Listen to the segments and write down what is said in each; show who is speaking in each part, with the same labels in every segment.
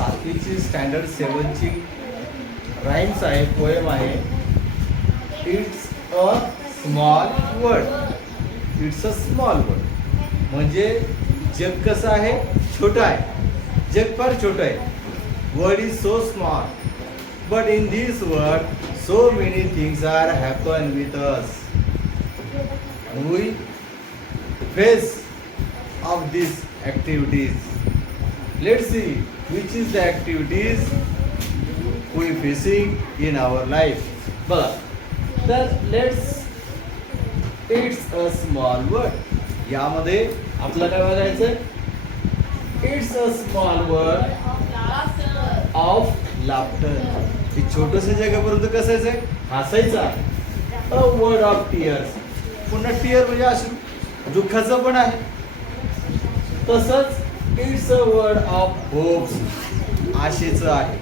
Speaker 1: सातवीची standard सेवनची rhymes आहे poem आहे. It's a small word it's a small word म्हणजे जग कसं आहे? छोटं आहे. जग फार छोटं आहे. Word is so small but in this word so many things are happen with us we face of these activities Let's see which is the activities we facing in our life. बघा तर let's it's a small word यामध्ये आपलं काय बघायचं it's a small word of laughter हे छोटस जगापर्यंत कसं आहे हसायचा. अ वर्ड ऑफ टिअर्स पुन्हा टिअर म्हणजे अश्रू दुःखाचं पण आहे. तसंच it's a word of hopes आशेचं आहे.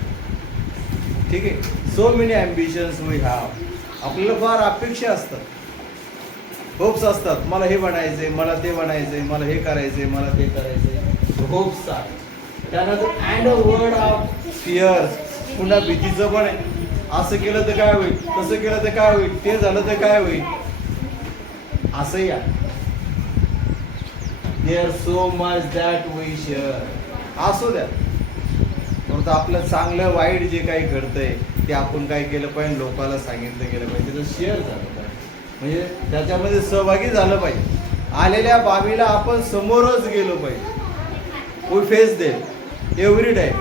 Speaker 1: ठीक आहे? So many ambitions we have आपल्याला फार अपेक्षा असतात. होप्स असतात. मला हे बनायचंय मला ते बनायचंय मला हे करायचंय मला ते करायचंय. होप्स आहे त्यानंतर and a word of fears पुन्हा भीतीचं पण आहे. असं केलं तर काय होईल? तसं केलं तर काय होईल? ते झालं तर काय होईल? असंही आहे. There so much that we share असू द्या. परंतु आपलं चांगलं वाईट जे काही घडतंय ते आपण काय केलं पाहिजे? लोकांना सांगितलं गेलं पाहिजे. त्याचं शेअर झालं पाहिजे. म्हणजे त्याच्यामध्ये सहभागी झालं पाहिजे. आलेल्या बाबीला आपण समोरच गेलो पाहिजे. वी फेस दे एव्हरी टाईम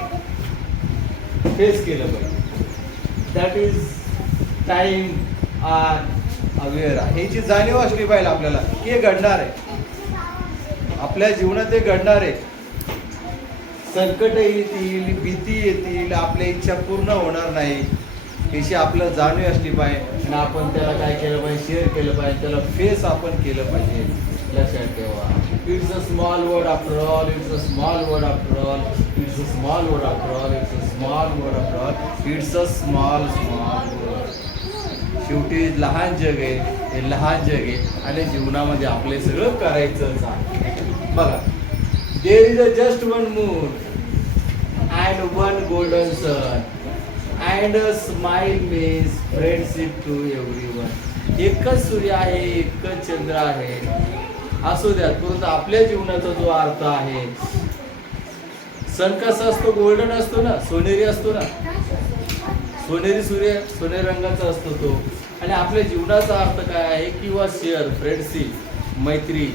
Speaker 1: फेस केलं पाहिजे. That is time are aware ह्याची जाणीव असली पाहिजे आपल्याला की हे घडणार आहे. आपल्या जीवनात हे घडणार आहे संकट येतील भीती येतील आपल्या इच्छा पूर्ण होणार नाही. याची आपलं जाणीव असली पाहिजे आणि आपण त्याला काय केलं पाहिजे शेअर केलं पाहिजे त्याला फेस आपण केलं पाहिजे. लक्षात ठेवा. It's a small word after all it's a small word after all it's a small word after all it's a small word after all it's a small small word शेवटी लहान जग आहे. हे लहान जग आहे आणि जीवनामध्ये आपले सगळं करायचंच आहे बघा there is a just one moon and one golden sun and a smile means friendship to everyone एकच सूर्य आहे एकच चंद्र आहे. असू द्यात परंतु आपल्या जीवनाचा जो अर्थ आहे सन कसा असतो? गोल्डन असतो ना सोनेरी असतो ना. सोनेरी सूर्य सोनेरी रंगाचा असतो तो. आणि आपल्या जीवनाचा अर्थ काय आहे किंवा शेअर फ्रेंडशिप मैत्री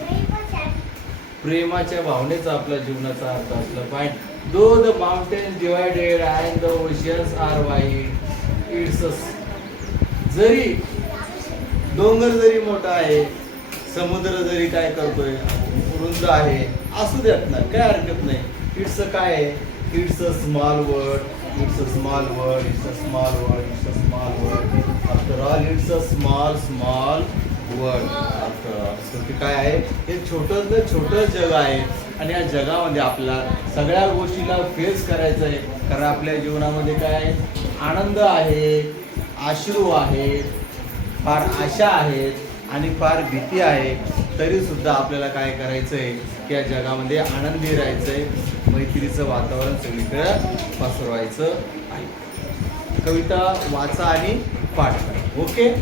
Speaker 1: प्रेमाच्या भावनेचा आपल्या जीवनाचा अर्थ असला पाहिजे. Though the mountain divided and the oceans R wide it's जरी डोंगर जरी मोठा आहे समुद्र जरी काय करतोय रुंद आहे असू देत ना काय हरकत नाही. इट्स काय आहे? It's a small word it's a small word it's a small word it's a small word after all it's a small small word after all शेवटी काय आहे? हे छोटं छोटं जग आहे. आणि या जगामध्ये आपल्याला सगळ्या गोष्टीला फेस करायचं आहे. कारण आपल्या जीवनामध्ये काय आहे? आनंद आहे आश्रू आहेत फार आशा आहेत आणि फार भीती आहे. तरी सुद्धा आपल्याला काय करायचं आहे की या जगामध्ये आनंदी राहायचं आहे मैत्रीचं वातावरण सगळीकडे पसरवायचं आहे. कविता वाचा आणि पाठ करा. ओके?